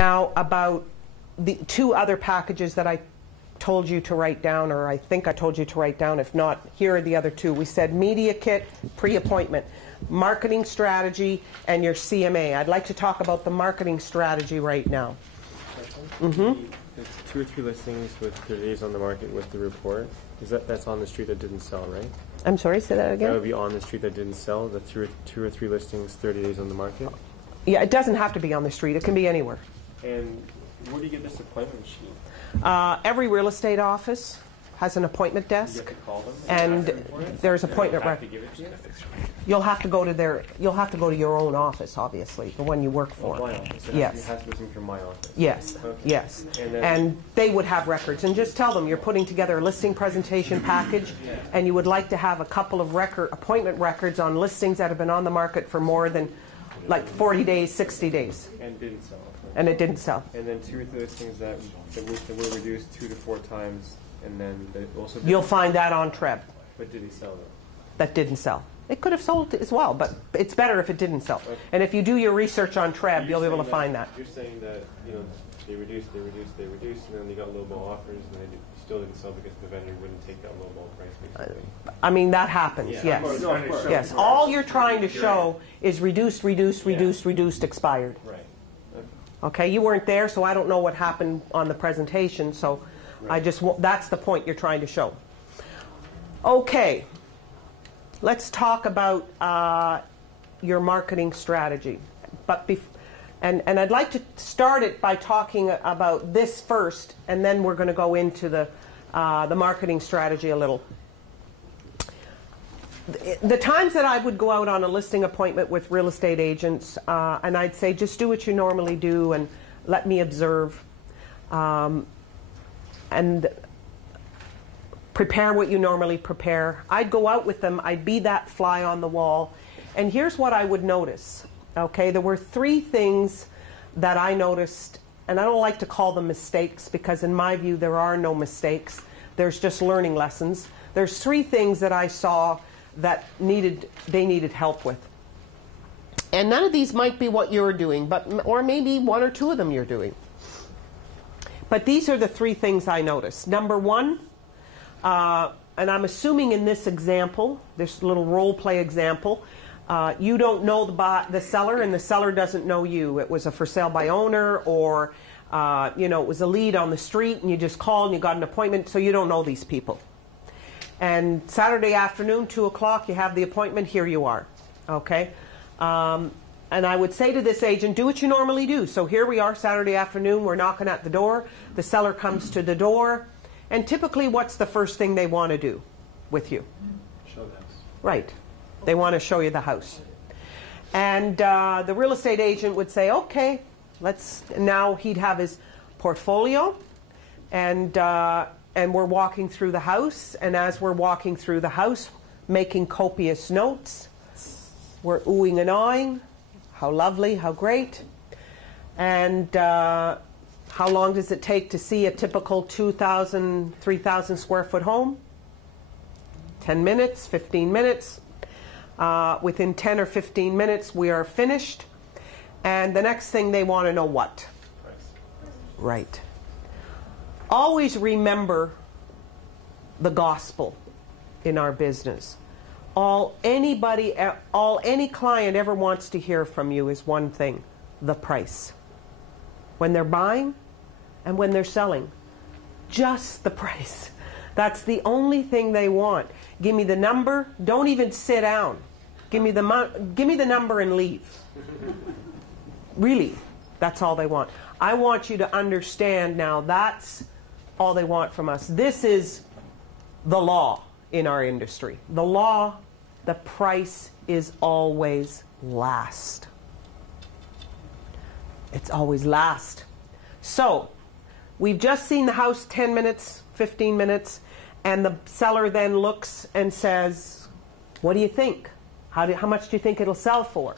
Now about the two other packages that I told you to write down, or I think I told you to write down. If not, here are the other two. We said media kit, pre-appointment, marketing strategy, and your CMA. I'd like to talk about the marketing strategy right now. The 2 or 3 listings with 30 days on the market with the report, that's on the street that didn't sell, right? I'm sorry, say that again? That would be on the street that didn't sell, the 2 or 3 listings, 30 days on the market? Yeah, it doesn't have to be on the street. It can be anywhere. And where do you get this appointment sheet? Every real estate office has an appointment desk. You have to call them and there's appointment records. You'll have to go to your own office, obviously, the one you work for. My office. Yes. It has to listen from my office. Yes. Okay. Yes. And they would have records. And just tell them you're putting together a listing presentation package, and you would like to have a couple of appointment records on listings that have been on the market for more than like 40 days, 60 days. And didn't sell. And it didn't sell. And then 2 or 3 listings that were reduced 2 to 4 times, and then they also. You'll find that on Treb. But did he sell though? That didn't sell. It could have sold as well, but it's better if it didn't sell. Okay. And if you do your research on Treb, you'll be able to find that. You're saying that they reduced, and then they got lowball offers, and they still didn't sell because the vendor wouldn't take that lowball price. Basically. I mean, that happens. Yeah. Yes. No, of course. Yes. All you're trying to show is reduced, expired. Right. Okay, you weren't there, so I don't know what happened on the presentation, so right. That's the point you're trying to show. Okay, let's talk about your marketing strategy. And I'd like to start it by talking about this first, and then we're going to go into the marketing strategy a little. The times that I would go out on a listing appointment with real estate agents, and I'd say, just do what you normally do and let me observe, and prepare what you normally prepare. I'd go out with them. I'd be that fly on the wall. And here's what I would notice. Okay, there were 3 things that I noticed, and I don't like to call them mistakes because in my view there are no mistakes. There's just learning lessons. There's 3 things that I saw that they needed help with. And none of these might be what you're doing, or maybe 1 or 2 of them you're doing. But these are the 3 things I noticed. Number 1, and I'm assuming in this example, this little role play example, you don't know the seller and the seller doesn't know you. It was a for sale by owner, or it was a lead on the street and you just called and you got an appointment, so you don't know these people. And Saturday afternoon, 2 o'clock, you have the appointment, here you are. Okay? And I would say to this agent, do what you normally do. So here we are, Saturday afternoon, we're knocking at the door. The seller comes to the door. And typically, what's the first thing they want to do with you? Show the house. Right. They want to show you the house. And the real estate agent would say, okay, now he'd have his portfolio, and we're walking through the house, and as we're walking through the house, making copious notes, we're oohing and awing, how lovely, how great, and how long does it take to see a typical 2,000, 3,000 square foot home? 10 minutes, 15 minutes. Within 10 or 15 minutes, we are finished, and the next thing they want to know what? Price. Right. Always remember the gospel in our business. All any client ever wants to hear from you is one thing: the price. When they're buying and when they're selling, just the price. That's the only thing they want. Give me the number. Don't even sit down. Give me the number and leave. Really, that's all they want. I want you to understand now, that's all they want from us. This is the law in our industry. The law, the price is always last. It's always last. So, we've just seen the house 10 minutes, 15 minutes, and the seller then looks and says, what do you think? How much do you think it'll sell for?